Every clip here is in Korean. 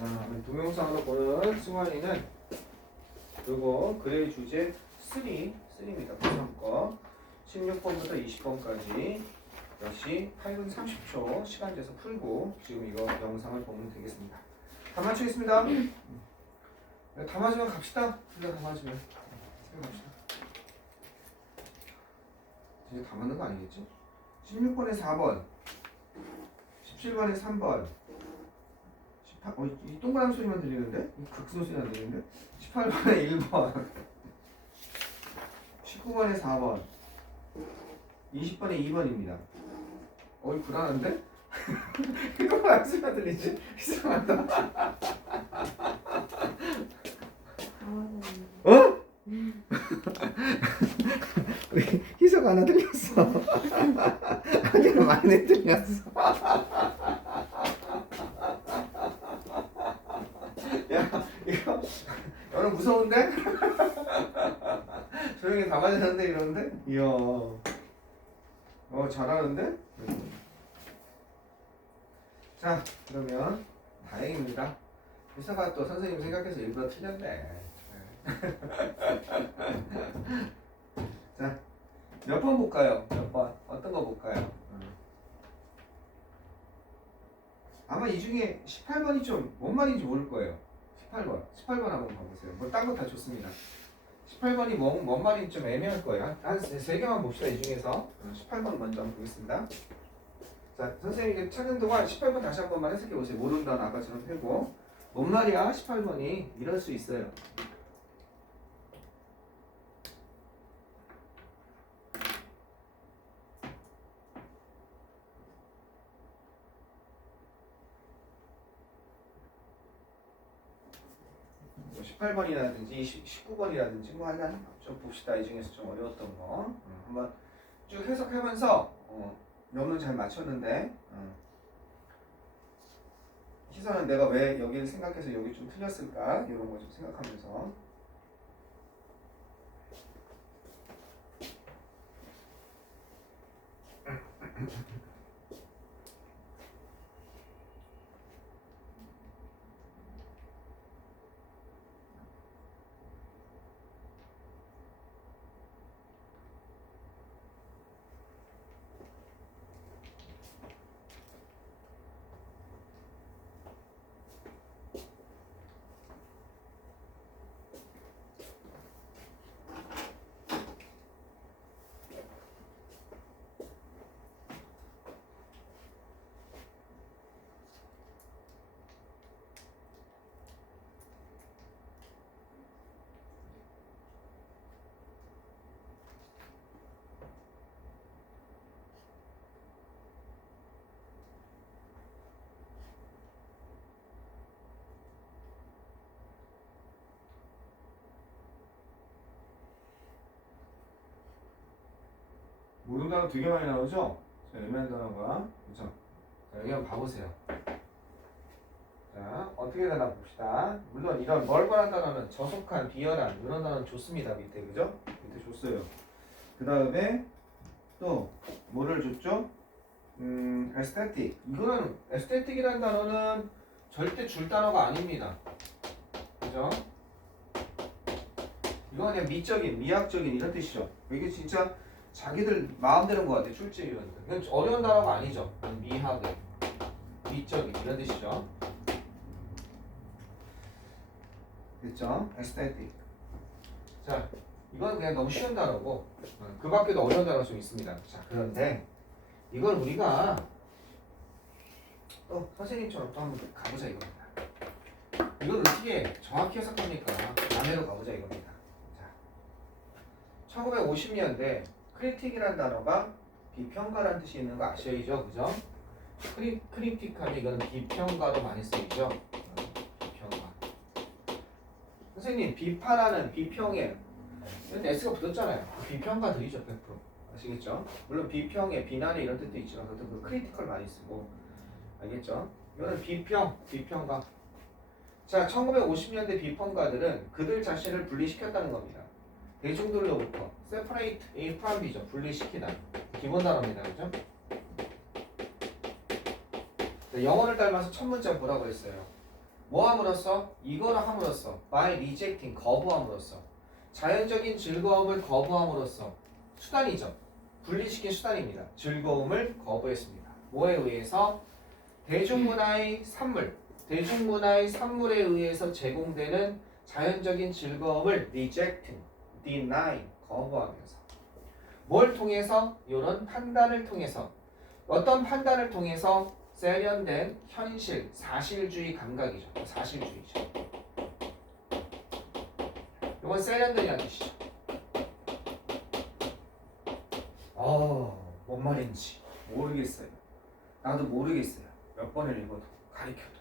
동영상으로 보는 승환이는 요거 글의 주제 3입니다. 고3거 16번부터 20번까지 역시 8분 30초 시간 돼서 풀고 지금 이거 영상을 보면 되겠습니다. 다 맞추겠습니다. 다 맞으면 갑시다. 둘 다 맞으면 갑시다. 이제 다 맞는 거 아니겠지? 16번에 4번 17번에 3번 이 동그라미 소리만 들리는데? 이 극소 소리만 들리는데? 18번에 1번 19번에 4번 20번에 2번입니다. 어이 불안한데? 이 동그라미 소리만 들리지? 이상하다. 어? 우리 희석 하나 들렸어. 하기는 많이 들렸어. 야, 이거 너는 무서운데? 조용히 다 맞았는데 이러는데? 이야, 잘하는데? 자, 그러면 다행입니다. 희석아 또 선생님 생각해서 일부러 틀렸네. 자, 몇 번 볼까요? 몇 번? 어떤 거 볼까요? 아마 이 중에 18번이 좀 뭔 말인지 모를 거예요. 18번 한번 봐보세요. 뭐 딴 거 다 좋습니다. 18번이 뭔 말인지 좀 애매할 거예요. 한 3개만 봅시다. 이 중에서 18번 먼저 한번 보겠습니다. 자, 선생님이 찾는 동안 18번 다시 한 번만 해석해 보세요. 모르는 단어 아까처럼 펴고 뭔 말이야? 18번이 이럴 수 있어요. 뭐 18번이라든지 19번이라든지 뭐 하여간 좀 봅시다. 이 중에서 좀 어려웠던 거 한번 쭉 해석하면서 너무 잘 맞췄는데 희선은 내가 왜 여기를 생각해서 여기 좀 틀렸을까 이런 거 좀 생각하면서 모르는 단어 되게 많이 나오죠? 자, 애매한 단어가 그렇죠? 자, 여기 한번 봐보세요. 자, 어떻게 되나 봅시다. 물론 이런 멀거란 단어는 저속한, 비열한 이런 단어는 좋습니다. 밑에 그죠? 밑에 줬어요. 그 다음에 또 뭐를 줬죠? 에스테틱. 이거는 에스테틱이라는 단어는 절대 줄 단어가 아닙니다. 그죠? 이건 그냥 미적인, 미학적인 이런 뜻이죠. 이게 진짜 자기들 마음대로인 것 같아. 출제위원들. 이건 어려운 단어가 아니죠. 미학의, 미적인 이런 뜻이죠. 됐죠? 에스테틱. 자, 이건 그냥 너무 쉬운 단어고 그 밖에도 어려운 단어가 좀 있습니다. 자, 그런데 이걸 우리가 또 선생님처럼 또 한번 가보자 이겁니다. 이걸 어떻게 정확히 해석합니까? 남해로 가보자 이겁니다. 자, 1950년대 크리틱이라는 단어가 비평가라는 뜻이 있는 거 아셔야죠, 그죠? 크리틱하면 이거는 비평가로 많이 쓰이죠. 비평가. 선생님, 비판하는 비평에 이런 S가 붙었잖아요. 비평가들이죠, 100%. 아시겠죠? 물론 비평에 비난에 이런 뜻도 있지만 그것도 그 크리티컬 많이 쓰고 알겠죠? 이거는 비평가. 자, 1950년대 비평가들은 그들 자신을 분리시켰다는 겁니다. 대중들로부터 separate A from B죠. 분리시키다. 기본 단어입니다. 그죠? 영어를 닮아서 첫 문자 뭐라고 했어요? 뭐 함으로써? 이거를 함으로써 by rejecting 거부함으로써 자연적인 즐거움을 거부함으로써 수단이죠. 분리시킨 수단입니다. 즐거움을 거부했습니다. 뭐에 의해서? 대중문화의 산물에 의해서 제공되는 자연적인 즐거움을 rejecting, deny, 거부하면서 뭘 통해서? 이런 판단을 통해서 어떤 판단을 통해서? 세련된 현실, 사실주의 감각이죠. 사실주의죠. 이건 세련된이라는 뜻이죠. 뭔 말인지 모르겠어요. 나도 모르겠어요. 몇 번을 읽어도 가르쳐도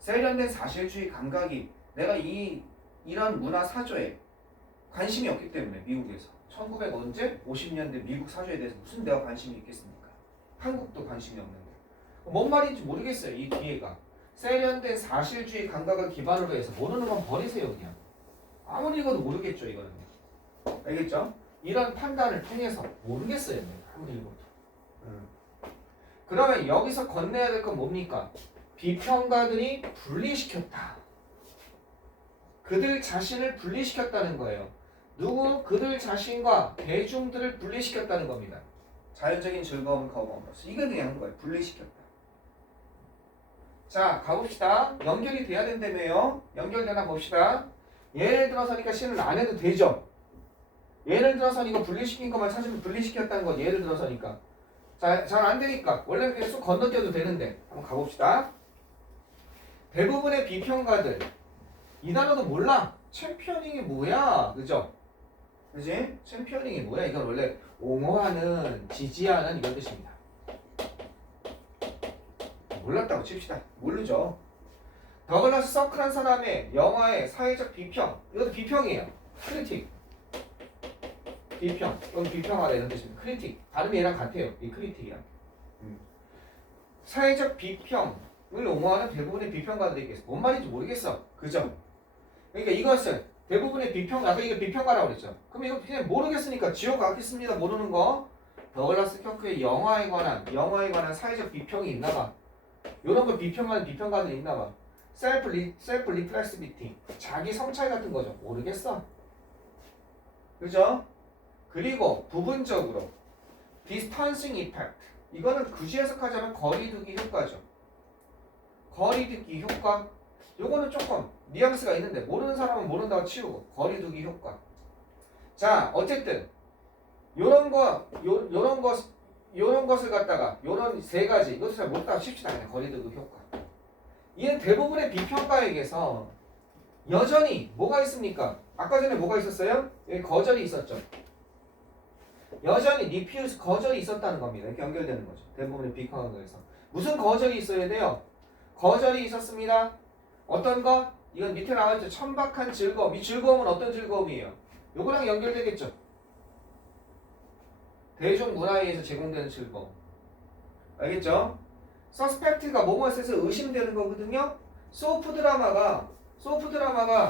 세련된 사실주의 감각이 내가 이런 문화 사조에 관심이 없기 때문에 미국에서 1900 언제? 50년대 미국 사조에 대해서 무슨 내가 관심이 있겠습니까? 한국도 관심이 없는데 뭔 말인지 모르겠어요. 이 뒤에가 세련된 사실주의 감각을 기반으로 해서 모르는 건 버리세요. 그냥 아무리 읽어도 모르겠죠. 이거는 알겠죠? 이런 판단을 통해서 모르겠어요. 아무리 읽어도 그러면 여기서 건네야 될 건 뭡니까? 비평가들이 분리시켰다. 그들 자신을 분리시켰다는 거예요. 누구? 그들 자신과 대중들을 분리시켰다는 겁니다. 자연적인 즐거움을 거부함으로써 이걸 그냥 한 거예요. 분리시켰다. 자, 가봅시다. 연결이 돼야 된다며요. 연결되나 봅시다. 예를 들어서니까 C는 안 해도 되죠. 예를 들어서 이거 분리시킨 것만 찾으면 분리시켰다는 건 예를 들어서니까. 자, 잘 안 되니까 원래 그냥 쑥 건너뛰어도 되는데 한번 가봅시다. 대부분의 비평가들 이 단어도 몰라. 챔피어닝이 뭐야? 그죠? 그지? 챔피어닝이 뭐야? 이건 원래 옹호하는, 지지하는 이런 뜻입니다. 몰랐다고 칩시다. 모르죠. 더글라스 서클한 사람의 영화의 사회적 비평. 이것도 비평이에요. 크리틱. 비평. 이건 비평하다 이런 뜻입니다. 크리틱. 발음이 얘랑 같아요. 이 크리틱이랑. 사회적 비평을 옹호하는 대부분의 비평가들이 있겠어. 뭔 말인지 모르겠어. 그죠? 그러니까 이것은 대부분의 비평가. 아까 이거 비평가라고 그랬죠. 그럼 이거 그냥 모르겠으니까 지워 가겠습니다. 모르는 거. 더글라스 켜크의 영화에 관한 사회적 비평이 있나봐. 이런 걸 비평하는 비평가들이 있나봐. 셀프 리플렉시비티. 자기 성찰 같은 거죠. 모르겠어. 그죠? 그리고 부분적으로 디스턴싱 이펙트. 이거는 굳이 해석하자면 거리두기 효과죠. 거리두기 효과. 요거는 조금 뉘앙스가 있는데 모르는 사람은 모른다고 치우고 거리두기 효과. 자, 어쨌든 요런 것을 갖다가 요런 세 가지 이것을 잘 못다고 칩시다. 그냥 거리두기 효과. 이는 대부분의 비평가에게서 여전히 뭐가 있습니까? 아까 전에 뭐가 있었어요? 여기 거절이 있었죠. 여전히 refuse 거절이 있었다는 겁니다. 이렇게 연결되는 거죠. 대부분의 비평가에서 무슨 거절이 있어야 돼요? 거절이 있었습니다. 어떤 것? 이건 밑에 나와있죠. 천박한 즐거움. 이 즐거움은 어떤 즐거움이에요? 요거랑 연결되겠죠. 대중문화에 의해서 제공되는 즐거움. 알겠죠? 서스펙트가 뭐뭐에 서 의심되는 거거든요. 소프 드라마가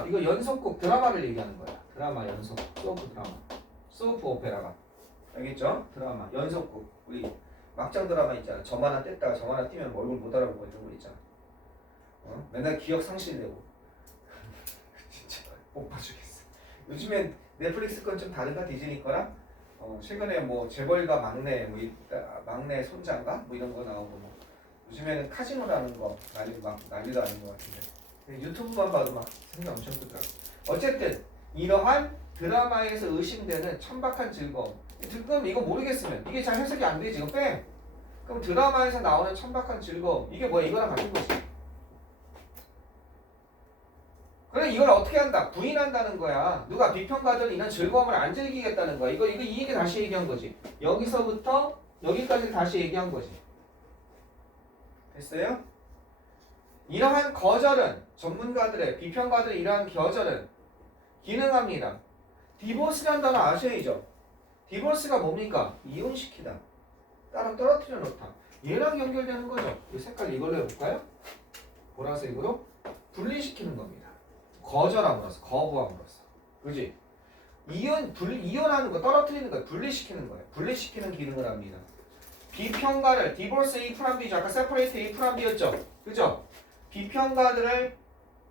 이거 연속곡 드라마를 얘기하는 거야. 드라마 연속. 소프 드라마. 소프 오페라가. 알겠죠? 드라마 연속곡. 우리 막장 드라마 있잖아. 점 하나 뗐다가 점 하나 띄면 얼굴 못 알아보고 이런 거 있잖아. 맨날 기억 상실되고. 진짜 못 봐주겠어. 요즘엔 넷플릭스 건 좀 다른가? 디즈니 거랑? 최근에 뭐 재벌가 막내 막내 손자인가 뭐 이런 거 나오고 뭐 요즘에는 카지노라는 거 난리도 아닌 것 같은데 유튜브만 봐도 막 생각 엄청 크더라고. 어쨌든 이러한 드라마에서 의심되는 천박한 즐거움. 그럼 이거 모르겠으면 이게 잘 해석이 안 되지. 이거 빼. 그럼 드라마에서 나오는 천박한 즐거움 이게 뭐야? 이거랑 같은 거지. 그래 이걸 어떻게 한다? 부인한다는 거야. 누가 비평가들은 이런 즐거움을 안 즐기겠다는 거야. 이거 이 얘기 다시 얘기한 거지. 여기서부터 여기까지 다시 얘기한 거지. 됐어요? 이러한 거절은 전문가들의 비평가들의 이러한 거절은 기능합니다. 디보스란 단어 아셔야죠. 디보스가 뭡니까? 이혼시키다. 따로 떨어뜨려 놓다. 얘랑 연결되는 거죠. 이 색깔 이걸로 해볼까요? 보라색으로 분리시키는 겁니다. 거절함으로써, 거부함으로써. 그지? 이혼하는 거, 떨어뜨리는 거, 분리시키는 거예요. 분리시키는 기능을 합니다. 비평가를, 디보스 A 플러스 B죠. 아까 세퍼레이트 A 플러스 B였죠. 그죠? 비평가들을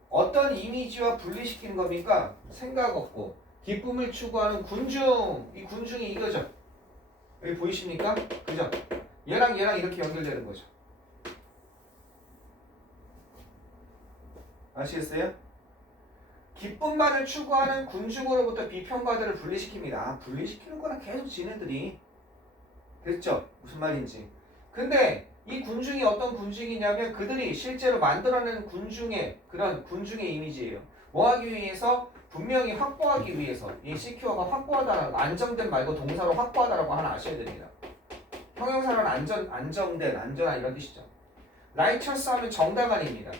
어떤 이미지와 분리시키는 겁니까? 생각 없고 기쁨을 추구하는 군중. 이 군중이 이거죠. 여기 보이십니까? 그죠? 얘랑 이렇게 연결되는 거죠. 아시겠어요? 기쁨만을 추구하는 군중으로부터 비평가들을 분리시킵니다. 분리시키는 거랑 계속 지네들이. 됐죠? 무슨 말인지. 근데 이 군중이 어떤 군중이냐면 그들이 실제로 만들어내는 군중의 그런 군중의 이미지예요. 뭐 하기 위해서? 분명히 확보하기 위해서. 이 시큐어가 확보하다라는 거, 안정된 말고 동사로 확보하다라고 하나 아셔야 됩니다. 형용사는 안정된, 안전한 이런 뜻이죠. 라이처스 하면 정당한입니다.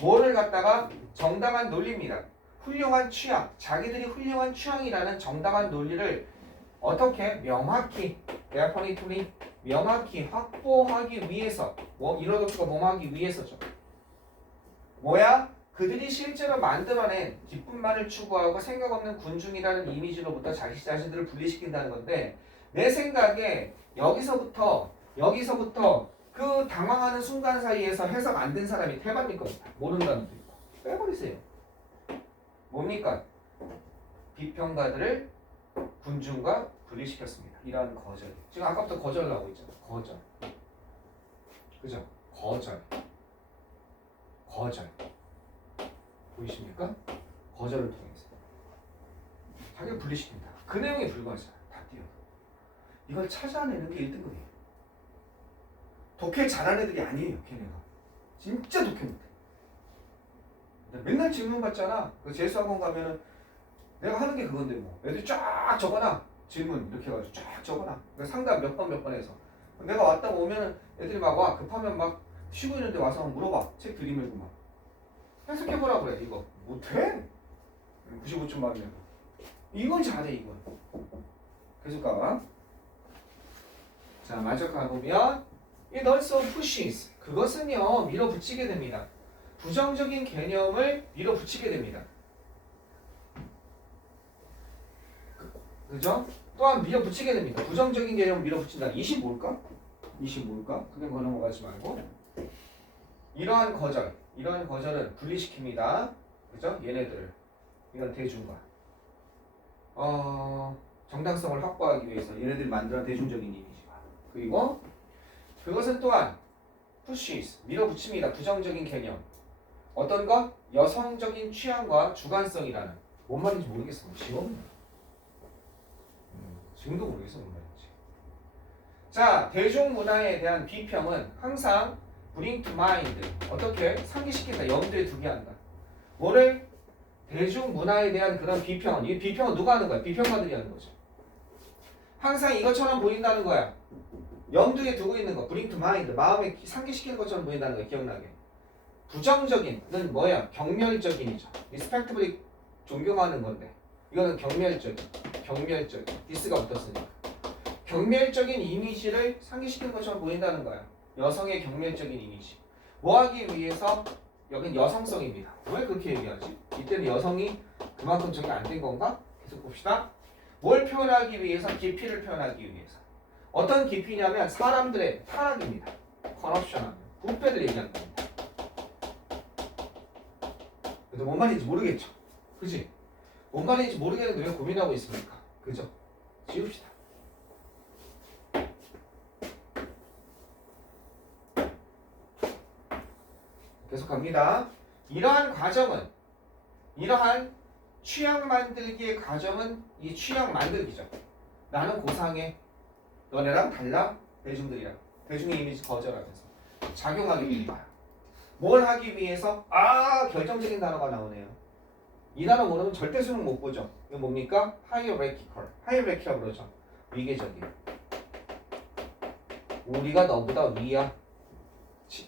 뭐를 갖다가 정당한 논리입니다. 훌륭한 취향, 자기들이 훌륭한 취향이라는 정당한 논리를 어떻게 명확히 definitely 명확히 확보하기 위해서 이러도가 뭐하기 위해서죠. 뭐야? 그들이 실제로 만들어낸 기쁨만을 추구하고 생각 없는 군중이라는 이미지로부터 자기 자신들을 분리시킨다는 건데 내 생각에 여기서부터 그 당황하는 순간 사이에서 해석 안 된 사람이 태반일 겁니다. 모른다는 도 있고. 빼버리세요. 뭡니까? 비평가들을 군중과 분리시켰습니다. 이러한 거절. 지금 아까부터 거절 나오고 있잖아. 거절. 그죠? 거절. 보이십니까? 거절을 통해서. 자기를 분리시킨다. 그 내용에 불과하잖아. 다 띄워. 이걸 찾아내는 게 1등급이에요. 독해 잘하는 애들이 아니에요. 걔네가. 진짜 독해 못해. 맨날 질문 받잖아. 그 재수학원 가면은 내가 하는 게 그건데 뭐. 애들이 쫙 적어놔. 질문 이렇게 해가지고 쫙 적어놔. 상담 몇 번 해서. 내가 왔다가 오면은 애들이 막 와. 급하면 막 쉬고 있는데 와서 물어봐. 책 들이밀고 막. 해석해보라 그래. 이거. 못해? 95점 맞으면. 이건 잘해 이건. 계속 가봐. 자, 마저 가보면 It also pushes. 그것은요 밀어붙이게 됩니다. 부정적인 개념을 밀어붙이게 됩니다. 그죠? 또한 밀어붙이게 됩니다. 부정적인 개념을 밀어붙인다. 20 뭘까? 그냥 거 넘어가지 말고. 이러한 거절은 분리시킵니다. 그죠? 얘네들을. 이건 대중과 정당성을 확보하기 위해서 얘네들이 만들어낸 대중적인 이미지와. 그리고 그것은 또한 pushes, 밀어붙입니다. 부정적인 개념. 어떤 것? 여성적인 취향과 주관성이라는. 뭔 말인지 모르겠어. 지금? 지금도 모르겠어. 뭔 말인지. 자, 대중문화에 대한 비평은 항상 bring to mind. 어떻게? 상기시킨다. 염두에 두게 한다. 뭐를? 대중문화에 대한 그런 비평은. 이 비평은 누가 하는 거야? 비평가들이 하는 거죠. 항상 이것처럼 보인다는 거야. 염두에 두고 있는 거. bring to mind. 마음에 상기시키는 것처럼 보인다는 거야. 기억나게. 부정적인은 뭐야? 경멸적인이죠. respectfully 존경하는 건데. 이거는 경멸적인. 디스가 붙었으니까. 경멸적인 이미지를 상기시키는 것처럼 보인다는 거야. 여성의 경멸적인 이미지. 뭐 하기 위해서? 여긴 여성성입니다. 왜 그렇게 얘기하지? 이때는 여성이 그만큼 저게 안 된 건가? 계속 봅시다. 뭘 표현하기 위해서? 깊이를 표현하기 위해서. 어떤 깊이냐면 사람들의 타락입니다. corruption. 부패들 얘기하는 겁니다. 근데 뭔 말인지 모르겠죠? 그지? 뭔 말인지 모르겠는데 왜 고민하고 있습니까? 그죠? 지웁시다. 계속 갑니다. 이러한 취향 만들기의 과정은 이 취향 만들기죠. 나는 고상해. 너네랑 달라? 대중들이랑. 대중의 이미지 거절하면서. 작용하기 위해서. 뭘 하기 위해서? 결정적인 단어가 나오네요. 이 단어 모르면 절대 수능 못 보죠. 이거 뭡니까? hierarchical 그러죠. 위계적인. 우리가 너보다 위야.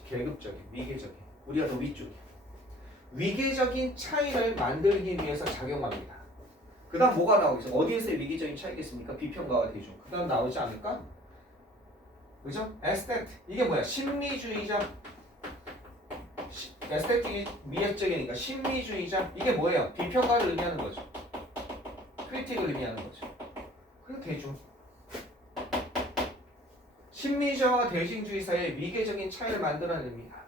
계급적인, 위계적인. 우리가 더 위쪽이야. 위계적인 차이를 만들기 위해서 작용합니다. 그 다음 뭐가 나오겠어? 어디에서의 위계적인 차이겠습니까? 비평가와 대중. 그 다음 나오지 않을까? 그죠? 에스테트. 이게 뭐야? 심리주의자. 에스테틱이 미학적이니까 심리주의자. 이게 뭐예요? 비평가를 의미하는 거죠. 크리틱을 의미하는 거죠. 그리고 대중. 심리주의와 대중주의 사이의 위계적인 차이를 만들어냅니다.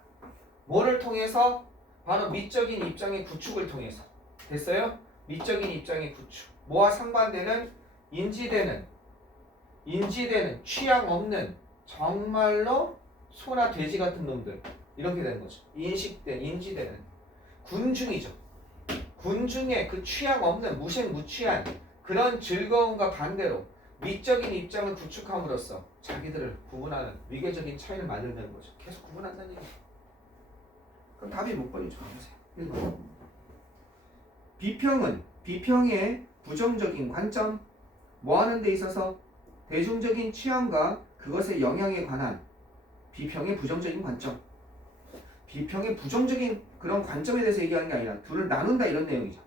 뭐를 통해서? 바로 미적인 입장의 구축을 통해서. 됐어요? 미적인 입장의 구축. 뭐와 상반되는 인지되는 취향 없는 정말로 소나 돼지 같은 놈들 이렇게 되는 거죠. 인지되는 군중이죠. 군중의 그 취향 없는 무색무취한 그런 즐거움과 반대로 미적인 입장을 구축함으로써 자기들을 구분하는 위계적인 차이를 만들는 거죠. 계속 구분한다는 얘기죠. 그럼 답이 못 걸리죠. 보세요. 비평의 부정적인 관점, 뭐 하는 데 있어서 대중적인 취향과 그것의 영향에 관한 비평의 부정적인 관점. 비평의 부정적인 그런 관점에 대해서 얘기하는 게 아니라 둘을 나눈다 이런 내용이죠.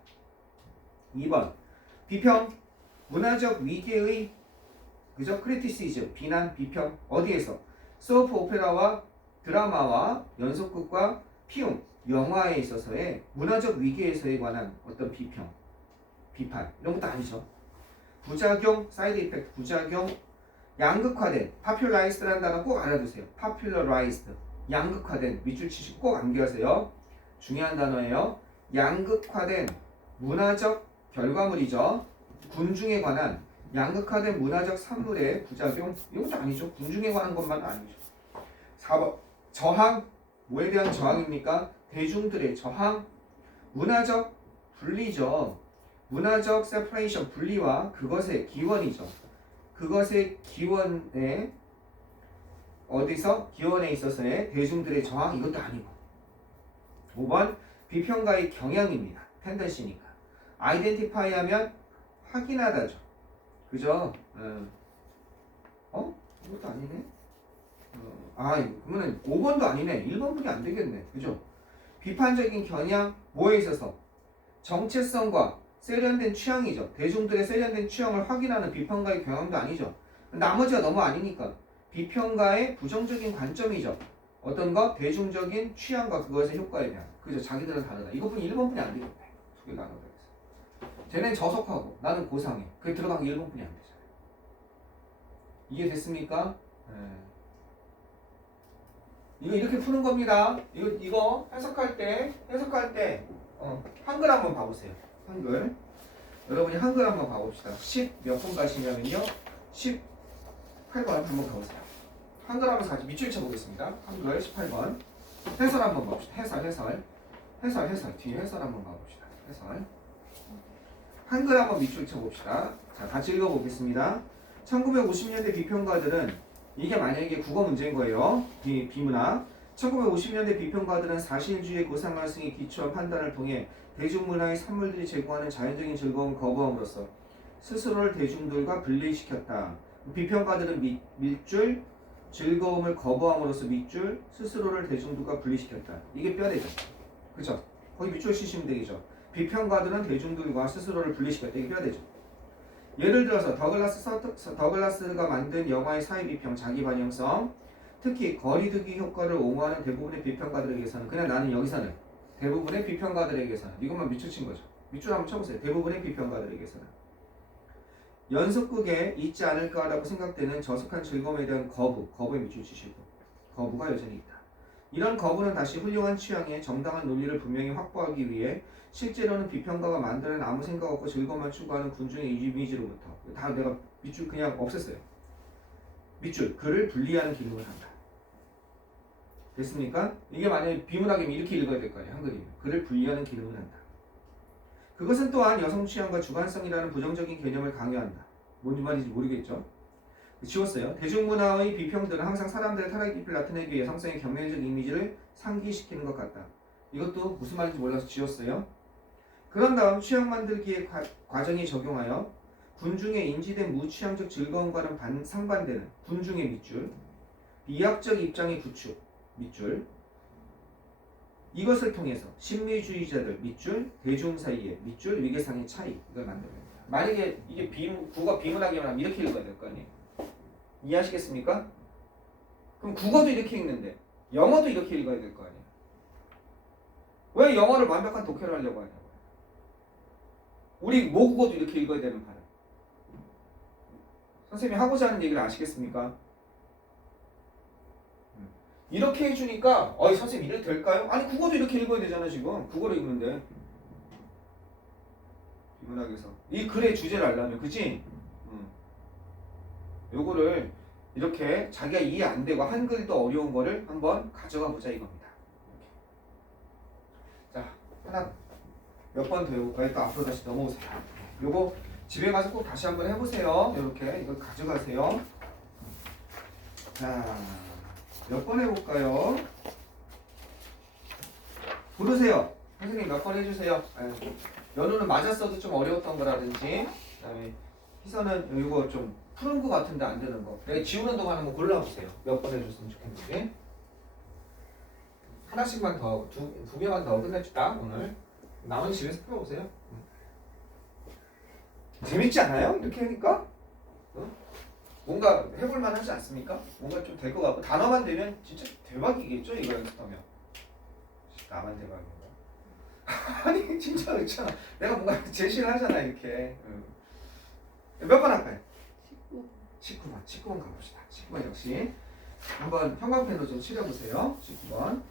2번 비평, 문화적 위계의 그죠? 크리티시즘, 비난, 비평. 어디에서? 소프 오페라와 드라마와 연속극과 피움, 영화에 있어서의 문화적 위계에서에 관한 어떤 비평, 비판 이런 것도 아니죠. 부작용, 사이드 이펙트, 부작용, 양극화된, popularized라는 단어 꼭 알아두세요. popularized, 양극화된, 밑줄 치시고 꼭 암기하세요. 중요한 단어예요. 양극화된 문화적 결과물이죠. 군중에 관한 양극화된 문화적 산물의 부작용, 이것도 아니죠. 군중에 관한 것만 아니죠. 4번 저항, 뭐에 대한 저항입니까? 대중들의 저항, 문화적 분리죠. 문화적 세퍼레이션, 분리와 그것의 기원이죠. 그것의 기원에 어디서? 기원에 있어서의 대중들의 저항, 이것도 아니고. 5번 비평가의 경향입니다. 텐던시니까. 아이덴티파이 하면 확인하다죠. 그죠? 이것도 아니네. 그러면 5번도 아니네. 1번분이 안 되겠네. 그죠? 비판적인 겨냥, 뭐에 있어서? 정체성과 세련된 취향이죠. 대중들의 세련된 취향을 확인하는 비평가의 경향도 아니죠. 나머지가 너무 아니니까. 비평가의 부정적인 관점이죠. 어떤 거? 대중적인 취향과 그것의 효과에 대한. 그죠? 자기들은 다르다. 이것뿐 1번뿐이 안 되겠네. 두 개 나눠서. 쟤는 저속하고 나는 고상해. 그게 들어간 게 1번뿐이 안 되잖아요. 이해됐습니까? 이거 이렇게 푸는 겁니다. 이거 해석할 때 한글 한번 봐보세요. 한글. 여러분이 한글 한번 봐봅시다. 10 몇 번 가시냐면요. 18번 한번 가보세요. 한글 하면서 같이 밑줄 쳐보겠습니다. 한글 18번. 해설 한번 봅시다. 해설. 뒤에 해설 한번 봐봅시다. 해설. 한글 한번 밑줄 쳐봅시다. 자, 같이 읽어보겠습니다. 1950년대 비평가들은 이게 만약에 국어 문제인 거예요. 비문학. 1950년대 비평가들은 사실주의의 고상관성에 기초한 판단을 통해 대중문화의 산물들이 제공하는 자연적인 즐거움을 거부함으로써 스스로를 대중들과 분리시켰다. 비평가들은 밑줄 즐거움을 거부함으로써 밑줄 스스로를 대중들과 분리시켰다. 이게 뼈대죠. 그죠? 거기 밑줄 치시면 되겠죠. 비평가들은 대중들과 스스로를 분리시켰다. 이게 뼈대죠. 예를 들어서 더글라스가 만든 영화의 사회비평, 자기반영성, 특히 거리두기 효과를 옹호하는 대부분의 비평가들에게서는, 그냥 나는 여기서는 대부분의 비평가들에게서는, 이것만 밑줄 친 거죠. 밑줄 한번 쳐보세요. 대부분의 비평가들에게서는 연속극에 있지 않을까라고 생각되는 저속한 즐거움에 대한 거부에 밑줄 치시고, 거부가 여전히 있다. 이런 거부는 다시 훌륭한 취향의 정당한 논리를 분명히 확보하기 위해 실제로는 비평가가 만드는 아무 생각 없고 즐거움만 추구하는 군중의 이미지로부터, 다 내가 밑줄 그냥 없앴어요. 밑줄, 그를 분리하는 기능을 한다. 됐습니까? 이게 만약에 비문학이면 이렇게 읽어야 될 거 아니에요. 한글이면. 그를 분리하는 기능을 한다. 그것은 또한 여성 취향과 주관성이라는 부정적인 개념을 강요한다. 뭔 말인지 모르겠죠? 지웠어요. 대중문화의 비평들은 항상 사람들의 타락 깊이를 나타내기 위해 여성성의 경멸적 이미지를 상기시키는 것 같다. 이것도 무슨 말인지 몰라서 지웠어요. 그런 다음 취향 만들기의 과정에 적용하여 군중의 인지된 무취향적 즐거움과는 상반되는 군중의 밑줄, 이학적 입장의 구축, 밑줄, 이것을 통해서 신미주의자들 밑줄, 대중 사이의 밑줄, 위계상의 차이, 이걸 만듭니다. 만약에 이게 국어 비문학이면 하면 이렇게 읽어야 될 거 아니에요. 이해하시겠습니까? 그럼 국어도 이렇게 읽는데 영어도 이렇게 읽어야 될 거 아니에요. 왜 영어를 완벽한 독해를 하려고 하냐고요. 우리 모국어도 이렇게 읽어야 되는 바람. 선생님이 하고자 하는 얘기를 아시겠습니까? 이렇게 해주니까 선생님 이래도 될까요? 아니 국어도 이렇게 읽어야 되잖아 지금. 국어를 읽는데 비문학에서 이 글의 주제를 알려면 그치? 요거를 이렇게 자기가 이해 안 되고 한글도 어려운 거를 한번 가져가 보자 이겁니다. 자 하나 몇 번 더 해볼까요? 또 앞으로 다시 넘어오세요. 요거 집에 가서 꼭 다시 한번 해보세요. 이렇게 이걸 가져가세요. 자 몇 번 해볼까요? 부르세요. 선생님 몇 번 해주세요. 연우는 맞았어도 좀 어려웠던 거라든지 그다음에 희선은 이거 좀 푸른 거 같은데 안 되는 거. 내가 지우는 동안 한번 골라보세요. 몇 번 해줬으면 좋겠는지. 하나씩만 더, 두 개만 더 끝냅시다 오늘. 나머지 집에서 풀어보세요. 재밌지 않아요? 이렇게 하니까? 뭔가 해볼만 하지 않습니까? 뭔가 좀 될 것 같고 단어만 되면 진짜 대박이겠죠? 이거 연습하면. 나만 대박인가? 아니 진짜 그렇잖아. 내가 뭔가 제시를 하잖아 이렇게. 몇 번 할까요? 19번 가봅시다. 19번 역시 한번 형광펜으로 좀 칠해보세요. 19번.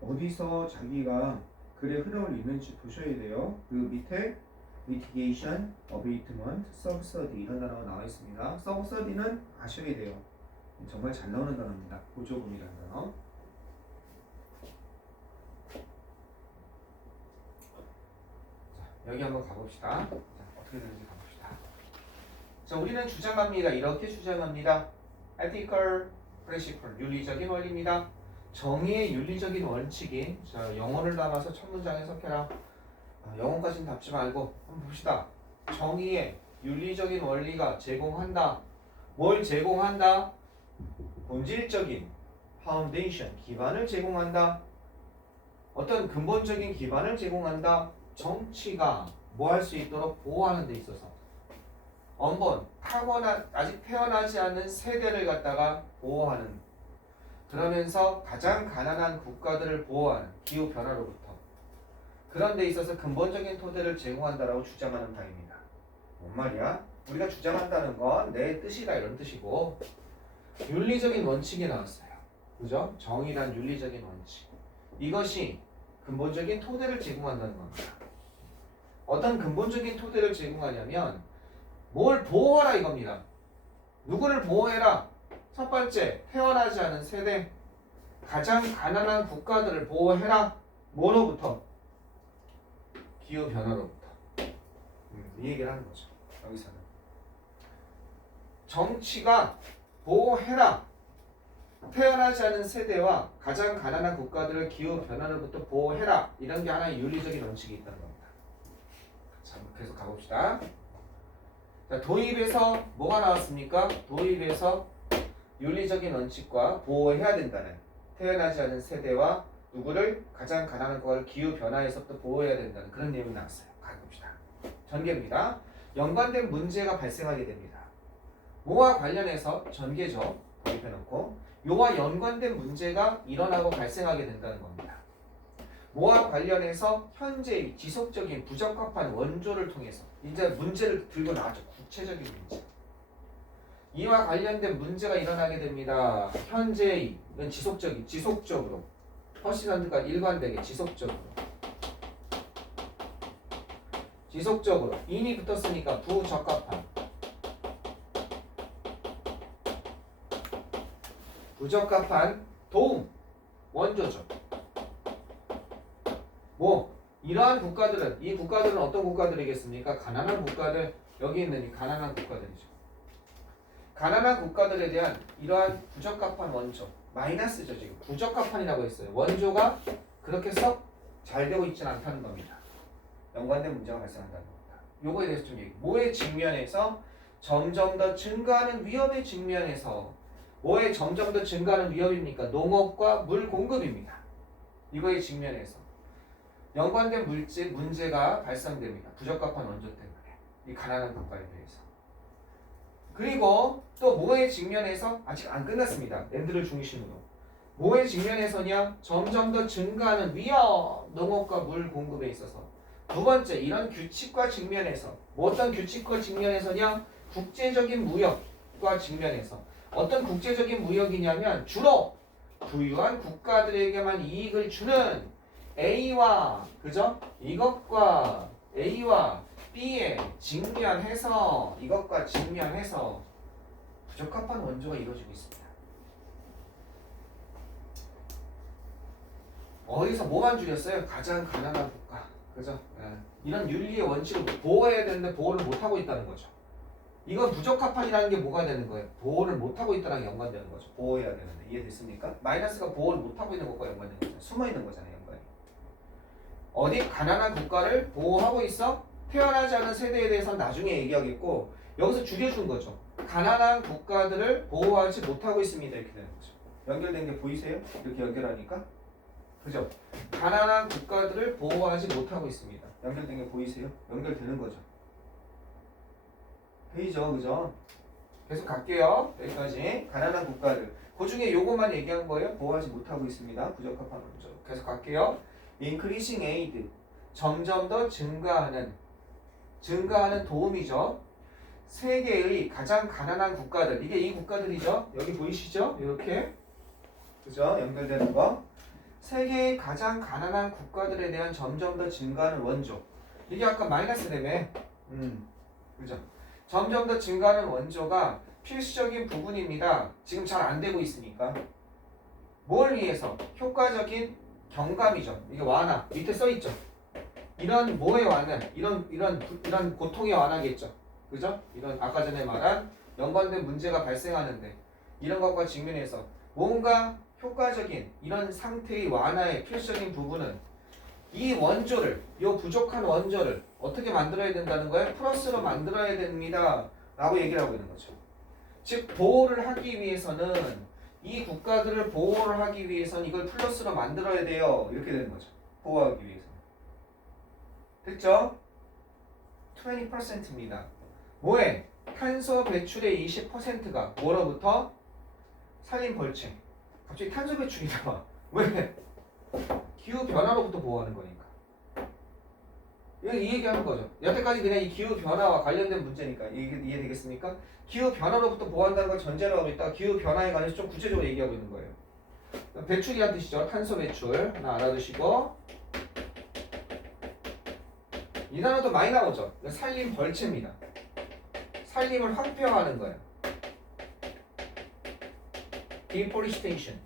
어디서 자기가 글의 흐름을 읽는지 보셔야 돼요. 그 밑에 mitigation, abatement, subsidy 이런 단어가 나와 있습니다. subsidy는 아셔야 돼요. 정말 잘 나오는 단어입니다. 보조금이라는 단어. 자, 여기 한번 가봅시다. 자, 어떻게 되는지 가봅시다. 자, 우리는 주장합니다. 이렇게 주장합니다. ethical principle, 윤리적인 원리입니다. 정의의 윤리적인 원칙이, 자, 영어를 담아서 첫 문장에 섞여라. 영어까지는 담지 말고 한번 봅시다. 정의의 윤리적인 원리가 제공한다. 뭘 제공한다? 본질적인 파운데이션, 기반을 제공한다. 어떤 근본적인 기반을 제공한다. 정치가 뭐 할 수 있도록 보호하는 데 있어서. 언본, 아직 태어나지 않은 세대를 갖다가 보호하는, 그러면서 가장 가난한 국가들을 보호하는 기후 변화로부터 그런 데 있어서 근본적인 토대를 제공한다라고 주장하는 바입니다. 뭔 말이야? 우리가 주장한다는 건 내 뜻이다 이런 뜻이고, 윤리적인 원칙이 나왔어요. 그죠? 정의란 윤리적인 원칙. 이것이 근본적인 토대를 제공한다는 겁니다. 어떤 근본적인 토대를 제공하냐면 뭘 보호하라 이겁니다. 누구를 보호해라? 첫 번째, 태어나지 않은 세대, 가장 가난한 국가들을 보호해라. 뭐로부터? 기후 변화로부터. 이 얘기를 하는 거죠. 여기서는 정치가 보호해라. 태어나지 않은 세대와 가장 가난한 국가들을 기후 변화로부터 보호해라. 이런 게 하나의 윤리적인 원칙이 있다는 겁니다. 자, 계속 가봅시다. 자, 도입에서 뭐가 나왔습니까? 도입에서 윤리적인 원칙과 보호해야 된다는, 태어나지 않은 세대와 누구를 가장 가난한 국가를 기후 변화에서부터 보호해야 된다는 그런 내용이 나왔어요. 가봅시다. 전개입니다. 연관된 문제가 발생하게 됩니다. 뭐와 관련해서 전개죠. 도입해놓고 요와 연관된 문제가 일어나고 발생하게 된다는 겁니다. 뭐와 관련해서 현재의 지속적인 부적합한 원조를 통해서 이제 문제를 들고 나왔죠. 구체적인 문제. 이와 관련된 문제가 일어나게 됩니다. 현재의, 이건 지속적으로 퍼시던트가 일관되게 지속적으로 인이 붙었으니까 부적합한, 도움 원조죠. 뭐 이러한 국가들은, 이 국가들은 어떤 국가들이겠습니까? 가난한 국가들, 여기 있는 이 가난한 국가들이죠. 가난한 국가들에 대한 이러한 부적합한 원조, 마이너스죠. 지금 부적합한이라고 했어요. 원조가 그렇게 썩 잘 되고 있지는 않다는 겁니다. 연관된 문제가 발생한다는 겁니다. 요거에 대해서 좀 얘기. 뭐의 측면에서 점점 더 증가하는 위험의 측면에서, 뭐에 점점 더 증가하는 위험입니까? 농업과 물 공급입니다. 이거의 측면에서 연관된 문제가 발생됩니다. 부적합한 원조 때문에, 이 가난한 국가에 대해서. 그리고 또 뭐의 측면에서, 아직 안 끝났습니다. 엔드를 중심으로. 뭐의 측면에서냐? 점점 더 증가하는 위험, 농업과 물 공급에 있어서. 두 번째, 이런 규칙과 측면에서. 뭐 어떤 규칙과 측면에서냐? 국제적인 무역과 측면에서. 어떤 국제적인 무역이냐면 주로 부유한 국가들에게만 이익을 주는 A와, 그죠? 이것과 A와 B에 직면해서, 이것과 직면해서 부적합한 원조가 이루어지고 있습니다. 어디서 뭐만 줄였어요? 가장 가난한 국가, 그죠? 이런 윤리의 원칙을 보호해야 되는데 보호를 못하고 있다는 거죠. 이건 부적합한이라는 게 뭐가 되는 거예요? 보호를 못하고 있다는 게 연관되는 거죠. 보호해야 되는데. 이해됐습니까? 마이너스가 보호를 못하고 있는 것과 연관되는 거잖아요. 숨어있는 거잖아요. 연관이. 어디 가난한 국가를 보호하고 있어? 태어나지 않은 세대에 대해서는 나중에 얘기하겠고, 여기서 줄여준 거죠. 가난한 국가들을 보호하지 못하고 있습니다. 이렇게 되는 거죠. 연결된 게 보이세요? 이렇게 연결하니까? 그죠? 가난한 국가들을 보호하지 못하고 있습니다. 연결된 게 보이세요? 연결되는 거죠. 보이죠? 그죠? 계속 갈게요. 여기까지. 가난한 국가들. 그 중에 요것만 얘기한 거예요. 보호하지 못하고 있습니다. 부적합한 원조. 계속 갈게요. Increasing aid. 점점 더 증가하는 도움이죠. 세계의 가장 가난한 국가들. 이게 이 국가들이죠. 여기 보이시죠? 이렇게. 그죠? 연결되는 거. 세계의 가장 가난한 국가들에 대한 점점 더 증가하는 원조. 이게 아까 마이너스라며. 그죠? 점점 더 증가하는 원조가 필수적인 부분입니다. 지금 잘 안 되고 있으니까. 뭘 위해서? 효과적인 경감이죠. 이게 완화. 밑에 써 있죠. 이런 뭐의 완화? 이런 고통의 완화겠죠. 그죠? 이런 아까 전에 말한 연관된 문제가 발생하는데 이런 것과 직면해서 뭔가 효과적인 이런 상태의 완화의 필수적인 부분은 이 원조를, 이 부족한 원조를 어떻게 만들어야 된다는 거예요? 플러스로 만들어야 됩니다. 라고 얘기를 하고 있는 거죠. 즉 보호를 하기 위해서는, 이 국가들을 보호를 하기 위해서는 이걸 플러스로 만들어야 돼요. 이렇게 되는 거죠. 보호하기 위해서는. 됐죠? 20%입니다. 뭐에? 탄소 배출의 20%가 뭐로부터? 산림 벌채. 갑자기 탄소 배출이 나와. 왜? 기후 변화로부터 보호하는 거니까. 이건 이 얘기하는 거죠. 여태까지 그냥 이 기후 변화와 관련된 문제니까 이해되겠습니까? 기후 변화로부터 보호한다는 걸 전제로 하고 있다가 기후 변화에 관해서 좀 구체적으로 얘기하고 있는 거예요. 배출이란 뜻이죠. 탄소 배출 하나 알아두시고, 이 단어도 많이 나오죠. 산림 벌채입니다. 산림을 황폐화하는 거예요. deforestation.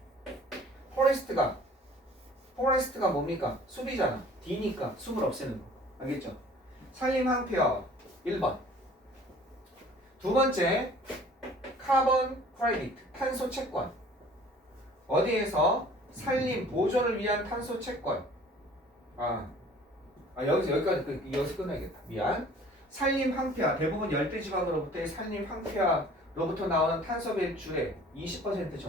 포레스트가 뭡니까? 숲이잖아. D니까 숲을 없애는 거. 알겠죠? 산림 황폐화 1번. 두 번째, 카본 크레딧, 탄소 채권. 어디에서? 산림 보존을 위한 탄소 채권. 여기서 끝나야겠다. 미안. 산림 황폐화, 대부분 열대지방으로부터의 산림 황폐화로부터 나오는 탄소 배출의 20%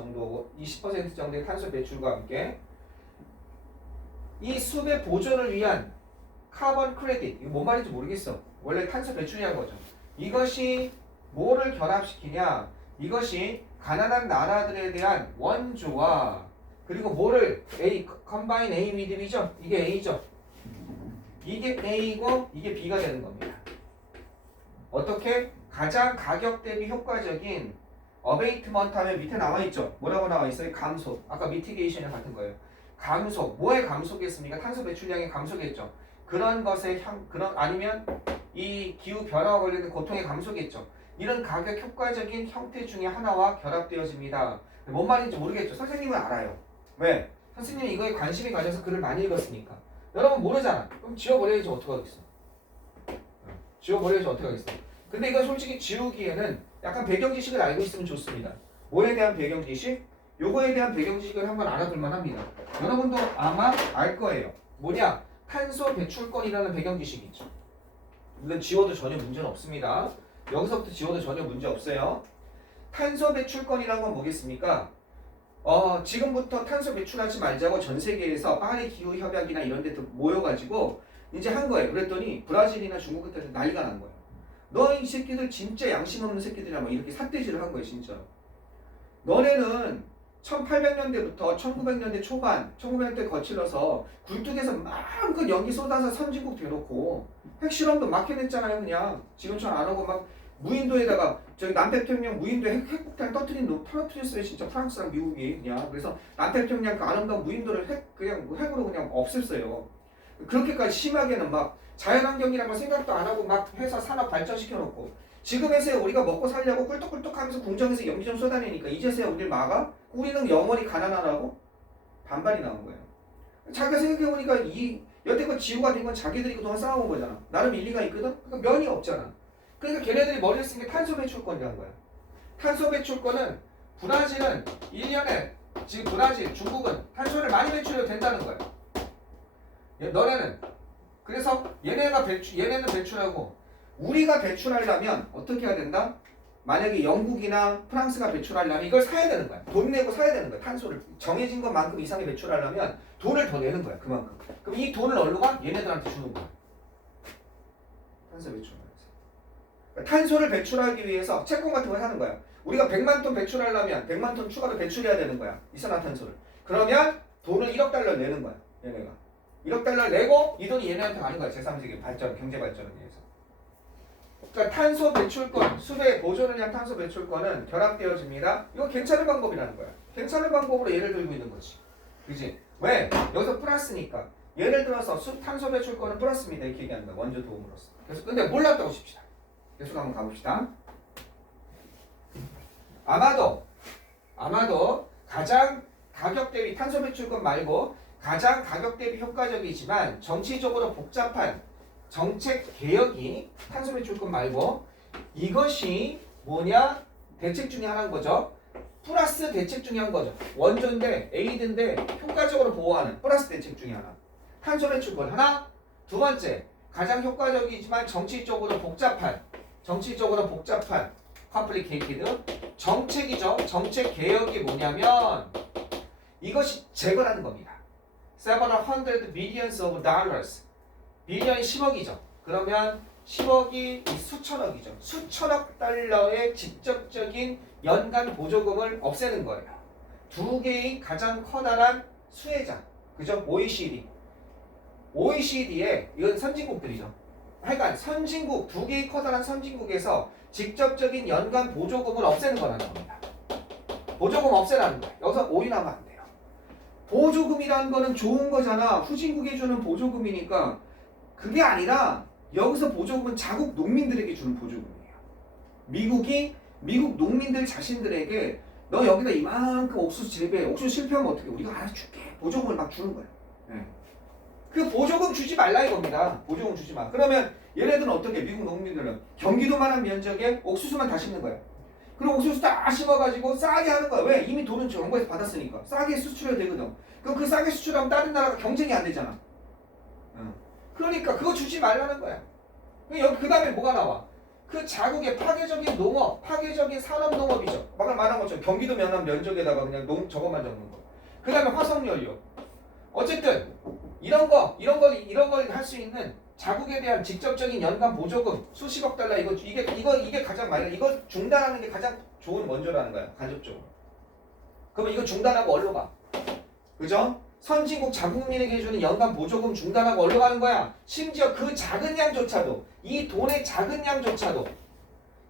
정도의 탄소 배출과 함께 이 숲의 보존을 위한 카본 크레딧, 이거 뭔 말인지 모르겠어. 원래 탄소 배출이라는 거죠. 이것이 뭐를 결합시키냐? 이것이 가난한 나라들에 대한 원조와 그리고 뭐를 combine A with B죠? 이게 A죠. 이게 A고 이게 B가 되는 겁니다. 어떻게? 가장 가격 대비 효과적인 어베이트먼트 하면 밑에 나와있죠? 뭐라고 나와있어요? 감속. 아까 미티게이션이랑 같은 거예요. 감속. 뭐의 감속이었습니까? 탄소 배출량의 감속이었죠. 그런 것의 아니면 이 기후 변화와 관련된 고통의 감속이었죠. 이런 가격 효과적인 형태 중에 하나와 결합되어집니다. 뭔 말인지 모르겠죠. 선생님은 알아요. 왜? 선생님이 이거에 관심이 가져서 글을 많이 읽었으니까. 여러분 모르잖아. 그럼 지워버려야지 어떡하겠어. 지워버려야지 어떡하겠어. 근데 이거 솔직히 지우기에는 약간 배경 지식을 알고 있으면 좋습니다. 뭐에 대한 배경 지식? 요거에 대한 배경 지식을 한번 알아둘만 합니다. 여러분도 아마 알 거예요. 뭐냐? 탄소 배출권이라는 배경 지식이 있죠. 물론 지워도 전혀 문제는 없습니다. 여기서부터 지워도 전혀 문제 없어요. 탄소 배출권이라는 건 뭐겠습니까? 지금부터 탄소 배출하지 말자고 전 세계에서 파리 기후 협약이나 이런 데 모여가지고 이제 한 거예요. 그랬더니 브라질이나 중국 같은 데 난리가 난 거예요. 너 이 새끼들 진짜 양심 없는 새끼들이야. 막 이렇게 삿대질을 한 거예요, 진짜. 너네는 1800년대부터 1900년대 초반, 1900년대 거칠러서 굴뚝에서 마음껏 연기 쏟아서 선진국 대놓고 핵실험도 막 해냈잖아요, 그냥. 지금처럼 안 하고 막 무인도에다가 저기 남태평양 무인도에 핵폭탄 터뜨렸어요, 진짜 프랑스랑 미국이 그냥. 그래서 남태평양 그 아름다운 무인도를 핵으로 그냥 없앴어요. 그렇게까지 심하게는 막 자연환경이란 걸 생각도 안 하고 막 회사 산업 발전시켜놓고 지금에서야 우리가 먹고 살려고 꿀떡꿀떡하면서 궁정에서 연기 좀 쏟아내니까 이제서야 우리를 막아? 우리는 영원히 가난하라고? 반발이 나온 거예요. 자기가 생각해보니까 여태껏 지구가 된 건 자기들이 그동안 쌓아온 거잖아. 나름 일리가 있거든? 그러니까 면이 없잖아. 그러니까 걔네들이 머리를 쓴 게 탄소 배출권이라는 거야. 탄소 배출권은 브라질은 1년에 지금 브라질, 중국은 탄소를 많이 배출해도 된다는 거야. 너네는 그래서 얘네는 배출하고 우리가 배출하려면 어떻게 해야 된다? 만약에 영국이나 프랑스가 배출하려면 이걸 사야 되는 거야. 돈 내고 사야 되는 거야. 탄소를 정해진 것만큼 이상의 배출하려면 돈을 더 내는 거야. 그만큼. 그럼 이 돈을 어디로 가? 얘네들한테 주는 거야. 탄소 배출하면서. 그러니까 탄소를 배출하기 위해서 채권 같은 걸 사는 거야. 우리가 100만 ton 배출하려면 100만 ton 추가로 배출해야 되는 거야. 이산화탄소를. 그러면 돈을 1억 달러 내는 거야. 얘네가. 1억 달러 내고 이 돈이 얘네한테 가는 거야. 제3세계 발전, 경제 발전을 위해서. 그러니까 탄소 배출권, 숲의 보존을 위한 탄소 배출권은 결합되어집니다. 이거 괜찮은 방법이라는 거야. 괜찮은 방법으로 예를 들고 있는 거지. 그지? 왜? 여기서 플러스니까. 예를 들어서 숲 탄소 배출권은 플러스입니다. 이렇게 얘기한다. 원조 도움으로써. 그래서 근데 몰랐다고 칩시다. 계속 한번 가봅시다. 아마도 가장 가격 대비 탄소 배출권 말고 가장 가격 대비 효과적이지만 정치적으로 복잡한 정책 개혁이 탄소 배출권 말고 이것이 뭐냐? 대책 중에 하나인 거죠. 플러스 대책 중에 한 거죠. 원조인데 에이드인데 효과적으로 보호하는 플러스 대책 중에 하나. 탄소 배출권 하나. 두 번째, 가장 효과적이지만 정치적으로 복잡한 complicated 정책이죠. 정책 개혁이 뭐냐면 이것이 재건하는 겁니다. several hundred billions of dollars. 빌리언이 10억이죠. 그러면 10억이 수천억이죠. 수천억 달러의 직접적인 연간 보조금을 없애는 거예요. 두 개의 가장 커다란 수혜자. 그죠? OECD. OECD에 이건 선진국들이죠. 하여간 선진국 두 개의 커다란 선진국에서 직접적인 연간 보조금을 없애는 거라는 겁니다. 보조금 없애라는 거예요. 여기서 오인하면 안 돼요. 보조금이라는 거는 좋은 거잖아. 후진국에 주는 보조금이니까 그게 아니라 여기서 보조금은 자국 농민들에게 주는 보조금이에요. 미국 농민들 자신들에게 너 여기다 이만큼 옥수수 재배해. 옥수수 실패하면 어떻게? 우리가 알아서 줄게. 보조금을 막 주는 거예요. 네. 그 보조금 주지 말라 이겁니다. 보조금 주지 마. 그러면 얘네들은 어떻게? 미국 농민들은 경기도만한 면적에 옥수수만 다 심는 거예요. 그럼 옥수수 다 심어가지고 싸게 하는 거야. 왜? 이미 돈은 정부에서 받았으니까. 싸게 수출해야 되거든. 그럼 그 싸게 수출하면 다른 나라가 경쟁이 안 되잖아. 그러니까 그거 주지 말라는 거야. 여기 그 다음에 뭐가 나와? 그 자국의 파괴적인 농업, 파괴적인 산업 농업이죠. 아까 말한 것처럼 경기도 면적에다가 그냥 저것만 적는 거. 그 다음에 화석연료. 어쨌든 이런 걸 할 수 있는 자국에 대한 직접적인 연간 보조금 수십억 달러 이게 가장 많이 이거 중단하는 게 가장 좋은 원조라는 거야. 간접적으로. 그러면 이거 중단하고 어디로 가? 그죠? 선진국 자국민에게 주는 연간 보조금 중단하고 어디로 가는 거야? 심지어 그 작은 양조차도 이 돈의 작은 양조차도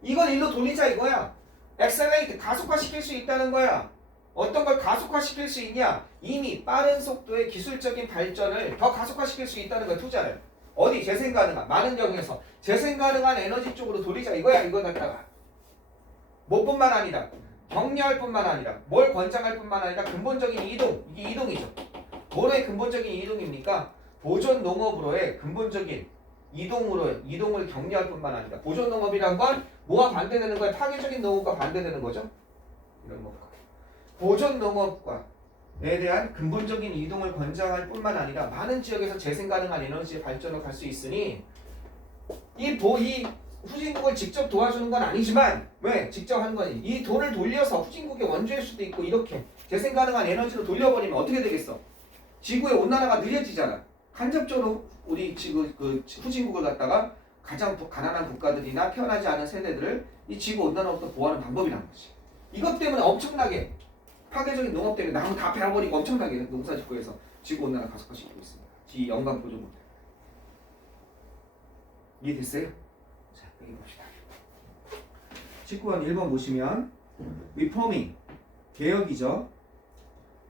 이걸 일로 돌리자 이거야. 엑셀레이트 가속화시킬 수 있다는 거야. 어떤 걸 가속화시킬 수 있냐? 이미 빠른 속도의 기술적인 발전을 더 가속화시킬 수 있다는 거야. 투자를. 어디? 재생 가능한 많은 영역에서 재생 가능한 에너지 쪽으로 돌리자 이거야. 이거 갖다가 뭐뿐만 아니라 격려할 뿐만 아니라 뭘 권장할 뿐만 아니라 근본적인 이동. 이게 이동이죠. 뭐로의 근본적인 이동입니까? 보존 농업으로의 근본적인 이동을 격려할 뿐만 아니라 보존 농업이란 건 뭐와 반대되는 거야? 파괴적인 농업과 반대되는 거죠. 이런 거. 보존 농업과에 대한 근본적인 이동을 권장할 뿐만 아니라 많은 지역에서 재생 가능한 에너지의 발전을 갈 수 있으니 이 후진국을 직접 도와주는 건 아니지만 왜? 직접 하는 거니? 이 돈을 돌려서 후진국의 원조일 수도 있고 이렇게 재생 가능한 에너지로 돌려버리면 어떻게 되겠어? 지구의 온난화가 느려지잖아. 간접적으로 우리 지구 그 후진국을 갖다가 가장 가난한 국가들이나 태어나지 않은 세대들을 이 지구 온난화부터 보호하는 방법이라는 거지. 이것 때문에 엄청나게 파괴적인 농업 때문에 나무 다 베어버리고 엄청나게 농사짓고해서 지구 온난화 가속화시키고 있습니다. 이 연간 보조금. 이해됐어요? 자, 여기 봅시다. 19번 1번 보시면 리포밍 개혁이죠.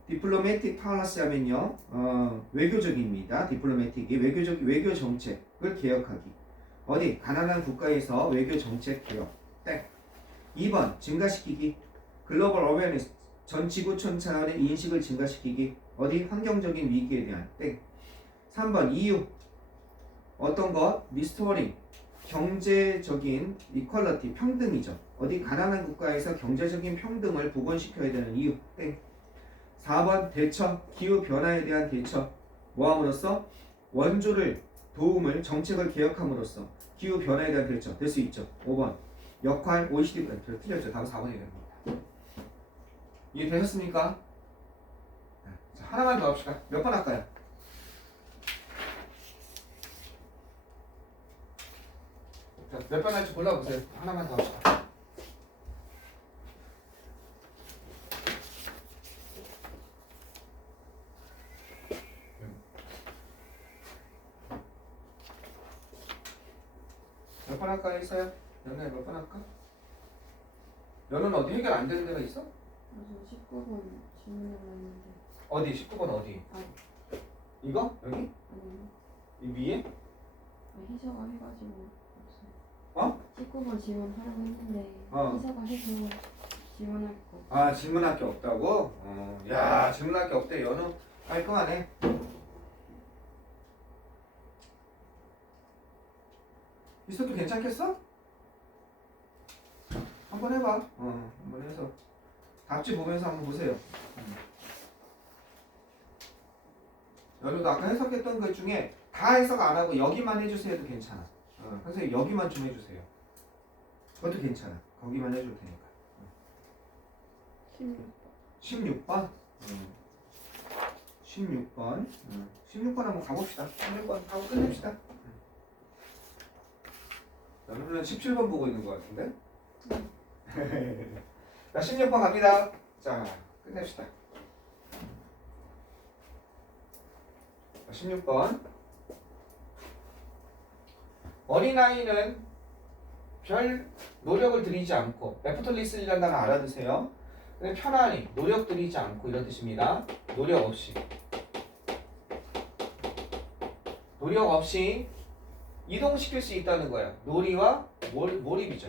디플로매틱 팔러시 하면요 외교적입니다. 디플로매틱이 외교 정책을 개혁하기. 어디? 가난한 국가에서 외교 정책 개혁. 땡. 2번 증가시키기. 글로벌 어웨어니스 전 지구 촌차원의 인식을 증가시키기. 어디? 환경적인 위기에 대한. 땡. 3번 이유. 어떤 것? 리스토어링 경제적인 이퀄러티 평등이죠. 어디? 가난한 국가에서 경제적인 평등을 복원시켜야 되는 이유. 땡. 4번 대처, 기후변화에 대한 대처 뭐함으로써? 원조를 도움을 정책을 개혁함으로써 기후변화에 대한 대처 될 수 있죠. 5번 역할 OECD 틀렸죠. 답은 4번이 됩니다. 이해되셨습니까? 자, 하나만 더 합시다. 몇 번 할까요? 자, 몇 번 할지 골라보세요. 하나만 더 합시다. 몇 번 할까 있어요? 연애 몇 번 할까? 연은 어디 해결 안 되는 데가 있어? 저 19번 질문을 했는데. 어디? 19번 어디? 아니. 이거? 여기? 아니요. 이 위에? 희서가 해가지고 없어요. 어? 19번 질문하려고 했는데 희서가 해서 질문할 거. 아 질문할 게 없다고? 야 질문할 게 없대. 연우 깔끔하네. 이것도 괜찮겠어? 한번 해봐. 한번 해서 답지 보면서 한번 보세요. 연우도 아까 해석했던 것 중에 다 해석 안 하고 여기만 해주세요 해도 괜찮아. 선생님 여기만 좀 해주세요. 그것도 괜찮아. 거기만 해줘도 되니까. 16번? 16번. 16번 한번 가봅시다. 16번 하고 끝냅시다. 여러분은 17번 보고 있는 것 같은데? 자, 16번 갑니다. 자, 끝냅시다. 16번. 어린아이는 별 노력을 들이지 않고, 에포털리스라는 단어 알아두세요. 그냥 편안히 노력 들이지 않고 이런 뜻입니다. 노력 없이 이동시킬 수 있다는 거야. 놀이와 몰입이죠.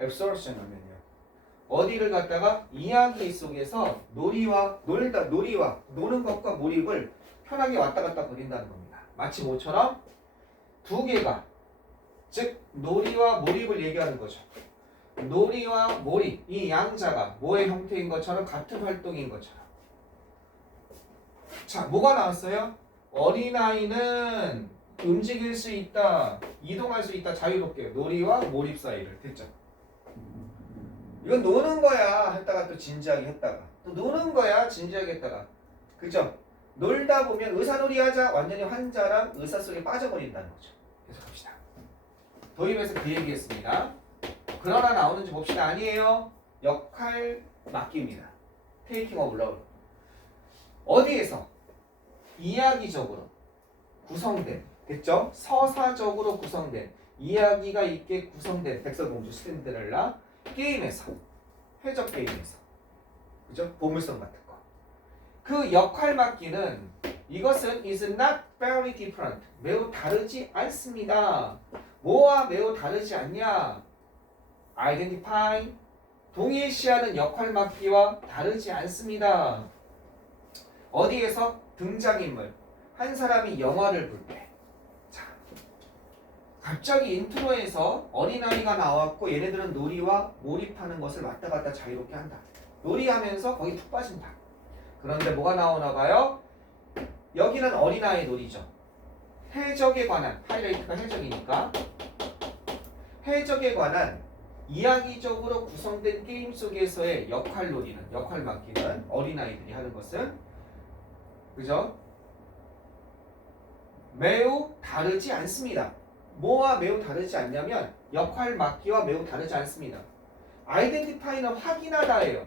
absorption 하면요. 어디를 갖다가 이야기 속에서 놀이와 노는 것과 몰입을 편하게 왔다 갔다 거린다는 겁니다. 마치 뭐처럼 두 개가, 즉 놀이와 몰입을 얘기하는 거죠. 놀이와 몰입, 이 양자가 뭐의 형태인 것처럼 같은 활동인 것처럼. 자, 뭐가 나왔어요? 어린아이는 움직일 수 있다, 이동할 수 있다, 자유롭게. 놀이와 몰입 사이를. 됐죠? 이건 노는 거야 했다가 또 진지하게 했다가, 또 노는 거야 진지하게 했다가. 그죠? 놀다 보면 의사놀이 하자, 완전히 환자랑 의사 속에 빠져버린다는 거죠. 계속 합시다. 도입에서 그 얘기했습니다. 그러나 나오는지 봅시다. 아니에요. 역할 맡깁니다. Taking of role. 어디에서? 이야기적으로 구성된, 됐죠? 서사적으로 구성된, 이야기가 있게 구성된 백설공주 신데렐라 게임에서, 해적 게임에서, 그죠? 보물섬 같은 거. 그 역할 맡기는, 이것은 is not very different. 매우 다르지 않습니다. 뭐와 매우 다르지 않냐? identify, 동일시하는 역할 맡기와 다르지 않습니다. 어디에서? 등장인물. 한 사람이 영화를 볼 때. 자, 갑자기 인트로에서 어린아이가 나왔고 얘네들은 놀이와 몰입하는 것을 왔다 갔다 자유롭게 한다. 놀이하면서 거기 푹 빠진다. 그런데 뭐가 나오나 봐요? 여기는 어린아이 놀이죠. 해적에 관한, 하이라이트가 해적이니까 해적에 관한 이야기적으로 구성된 게임 속에서의 역할 놀이는, 역할 맡기는 어린아이들이 하는 것은, 그죠? 매우 다르지 않습니다. 뭐와 매우 다르지 않냐면 역할 맡기와 매우 다르지 않습니다. 아이덴티파이는 확인하다예요.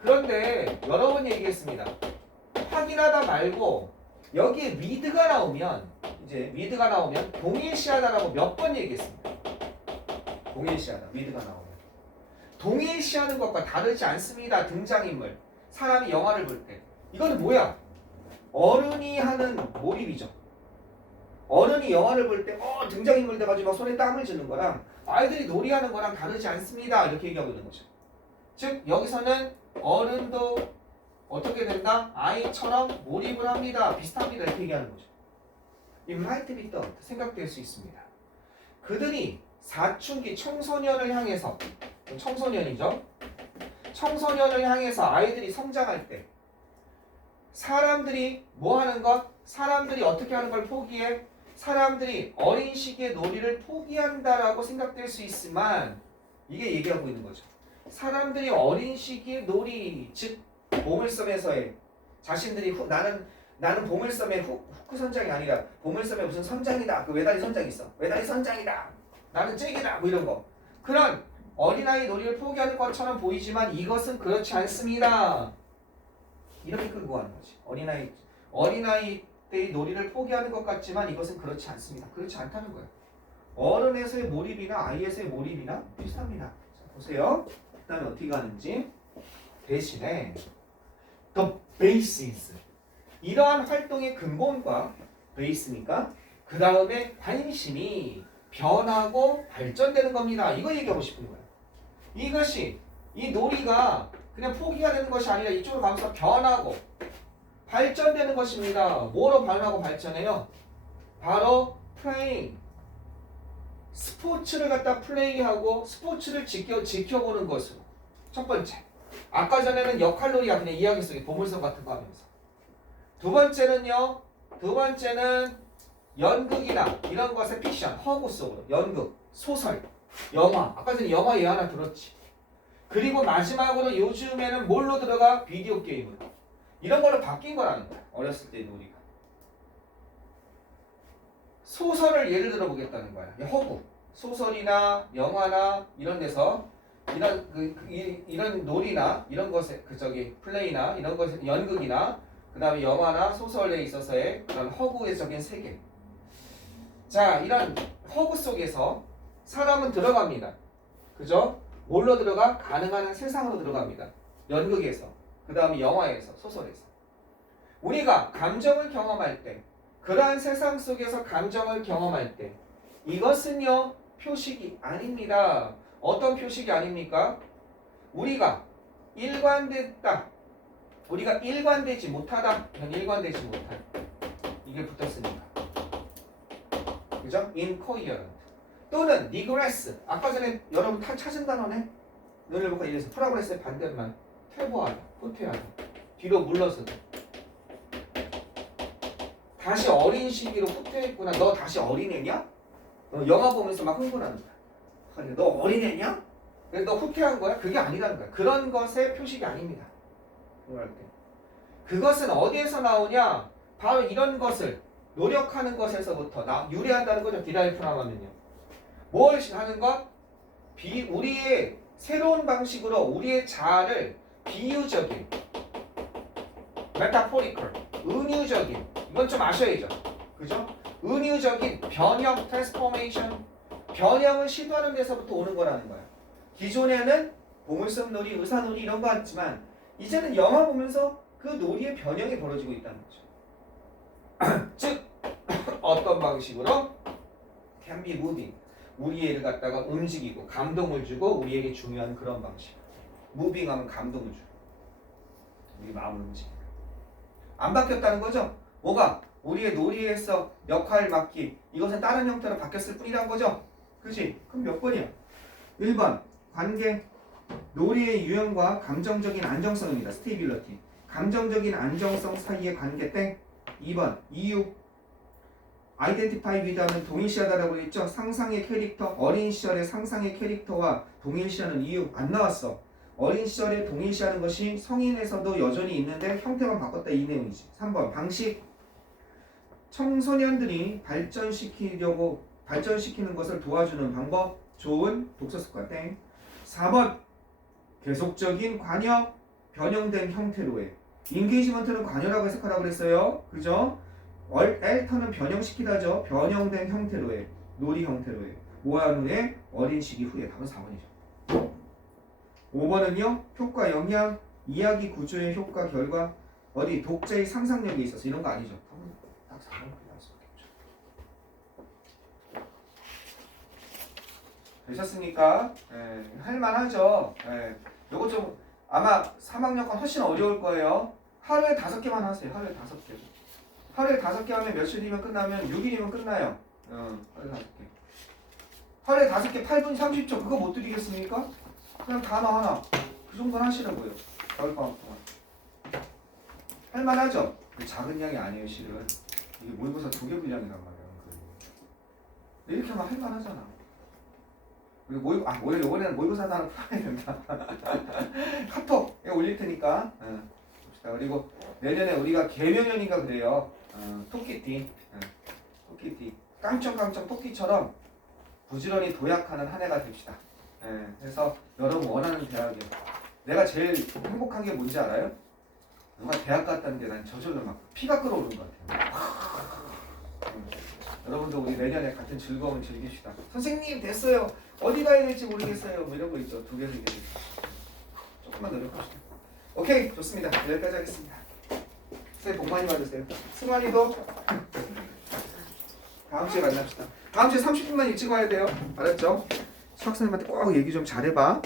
그런데 여러 번 얘기했습니다. 확인하다 말고 여기에 with가 나오면, 이제 with가 나오면 동일시하다라고 몇 번 얘기했습니다. 동일시하다, with가 나오면 동일시하는 것과 다르지 않습니다. 등장인물, 사람이 영화를 볼 때. 이거는 뭐야? 어른이 하는 몰입이죠. 어른이 영화를 볼 때 등장인물 돼가지고 막 손에 땀을 쥐는 거랑 아이들이 놀이하는 거랑 다르지 않습니다. 이렇게 얘기하고 있는 거죠. 즉 여기서는 어른도 어떻게 된다? 아이처럼 몰입을 합니다. 비슷합니다. 이렇게 얘기하는 거죠. It might be thought, 생각될 수 있습니다. 그들이 사춘기 청소년을 향해서, 청소년이죠. 청소년을 향해서 아이들이 성장할 때 사람들이 뭐 하는 것? 사람들이 어떻게 하는 걸 포기해? 사람들이 어린 시기의 놀이를 포기한다라고 생각될 수 있지만, 이게 얘기하고 있는 거죠. 사람들이 어린 시기의 놀이, 즉 보물섬에서의 자신들이 나는 보물섬의 후크 선장이 아니라 보물섬에 무슨 선장이다. 그 외다리 선장 있어. 외다리 선장이다. 나는 잭이다. 뭐 이런 거. 그런 어린아이 놀이를 포기하는 것처럼 보이지만 이것은 그렇지 않습니다. 이렇게 끌고 가는 거지. 어린아이 때의 놀이를 포기하는 것 같지만 이것은 그렇지 않습니다. 그렇지 않다는 거예요. 어른에서의 몰입이나 아이에서의 몰입이나 비슷합니다. 자, 보세요. 그 다음에 어떻게 가는지. 대신에 the basis, 이러한 활동의 근본과 베이스니까 그 다음에 관심이 변하고 발전되는 겁니다. 이거 얘기하고 싶은 거예요. 이것이, 이 놀이가 그냥 포기가 되는 것이 아니라 이쪽으로 가면서 변하고 발전되는 것입니다. 뭐로 변하고 발전해요? 바로 플레잉, 스포츠를 갖다 플레이하고 스포츠를 지켜보는 것으로. 첫 번째, 아까 전에는 역할놀이야, 그냥 이야기 속에 보물섬 같은 거 하면서. 두 번째는 연극이나 이런 것의 픽션, 허구 속으로. 연극, 소설, 영화. 아까 전에 영화 예 하나 들었지. 그리고 마지막으로 요즘에는 뭘로 들어가? 비디오 게임으로. 이런 걸로 바뀐 거라는 거야. 어렸을 때 놀이가. 소설을 예를 들어 보겠다는 거야. 허구. 소설이나 영화나 이런 데서 이런 놀이나 이런 것에 플레이나 이런 것에 연극이나 그다음에 영화나 소설에 있어서의 그런 허구의적인 세계. 자, 이런 허구 속에서 사람은 들어갑니다. 그죠? 뭘로 들어가? 가능한 한 세상으로 들어갑니다. 연극에서, 그다음에 영화에서, 소설에서. 우리가 감정을 경험할 때, 그러한 세상 속에서 감정을 경험할 때, 이것은요 표식이 아닙니다. 어떤 표식이 아닙니까? 우리가 일관됐다. 우리가 일관되지 못하다. 일관되지 못한. 이게 붙었으니까. 그죠? incoherent. 또는 regress. 아까 전에 여러분 다 찾은 단어네. 너를 보고 이래서 프로그레스의 반대만 퇴보하다, 후퇴하다, 뒤로 물러서다. 다시 어린 시기로 후퇴했구나. 너 다시 어린애냐? 영화 보면서 막 흥분하는 거야. 너 어린애냐? 그래서 너 후퇴한 거야? 그게 아니라는 거야. 그런 것의 표식이 아닙니다. 그럴 때. 그것은 어디에서 나오냐? 바로 이런 것을 노력하는 것에서부터 유래한다는 거죠. 디라이프라면요. 뭘 하는 것? 우리의 새로운 방식으로 우리의 자아를 비유적인, 메타포리컬, 은유적인, 이건 좀 아셔야죠. 그죠? 은유적인 변형, 트랜스포메이션, 변형을 시도하는 데서부터 오는 거라는 거야. 기존에는 보물섬 놀이, 의사 놀이 이런 거 같지만 이제는 영화 보면서 그 놀이의 변형이 벌어지고 있다는 거죠. 즉 어떤 방식으로? can be moving. 우리를 갖다가 움직이고 감동을 주고 우리에게 중요한 그런 방식. 무빙 하면 감동을 주고 우리 마음을 움직이고. 안 바뀌었다는 거죠? 뭐가? 우리의 놀이에서 역할 맡기. 이것은 다른 형태로 바뀌었을 뿐이란 거죠? 그치? 그럼 몇 번이야? 1번 관계. 놀이의 유형과 감정적인 안정성입니다. 스테이빌러티. 감정적인 안정성 사이의 관계 땡. 2번 이유. 아이덴티파이 위드하면 동일시하다라고 했죠. 상상의 캐릭터, 어린 시절의 상상의 캐릭터와 동일시하는 이유 안 나왔어. 어린 시절에 동일시하는 것이 성인에서도 여전히 있는데 형태만 바꿨다 이 내용이지. 3번 방식. 청소년들이 발전시키는 것을 도와주는 방법. 좋은 독서 습관 땡. 4번 계속적인 관여, 변형된 형태로의. 인게이지먼트는 관여라고 해석하라고 그랬어요. 그죠? 엘터는 변형시키다죠. 변형된 형태로의, 놀이 형태로의. 모한 후에 어린 시기 후에. 답은 4번이죠. 5번은요. 효과, 영향, 이야기 구조의 효과, 결과. 어디 독자의 상상력에 있어서 이런 거 아니죠. 답은 딱 4번 나올 수밖에 없죠. 되셨습니까? 할만하죠. 요거 좀 아마 3학년 건 훨씬 어려울 거예요. 하루에 5개만 하세요. 하루에 5개. 하루에 5개 하면 며칠 뒤면 끝나면 6일이면 끝나요. 하루에 5개. 하루에 5개 8분 30초. 그거 못 드리겠습니까? 그냥 단어 하나. 그 정도는 하시라고요. 겨울방학 동안. 할만하죠? 작은 양이 아니에요, 실은. 이게 모의고사 2개 분량이란 말이야. 이렇게 하면 할만하잖아. 그리고 이번에는 모의고사도 하나 풀어야 된다. 카톡에 올릴 테니까. 봅시다. 그리고 내년에 우리가 개묘년인가 그래요. 토끼띠. 토끼띠. 깡총깡총 토끼처럼 부지런히 도약하는 한 해가 됩시다. 그래서 여러분 원하는 대학에 내가 제일 행복한 게 뭔지 알아요? 누가 대학 갔다는 게 난 저절로 막 피가 끓어오르는 것 같아요. 여러분도 우리 내년에 같은 즐거움을 즐깁시다. 선생님 됐어요. 어디 가야 될지 모르겠어요. 뭐 이런 거 있죠. 2개, 3개. 조금만 노력합시다. 오케이, 좋습니다. 여기까지 하겠습니다. 새해 복 많이 받으세요. 승환이도 다음 주에 만납시다. 다음 주에 30분만 일찍 와야 돼요. 알았죠? 수학선생님한테 꼭 얘기 좀 잘해봐.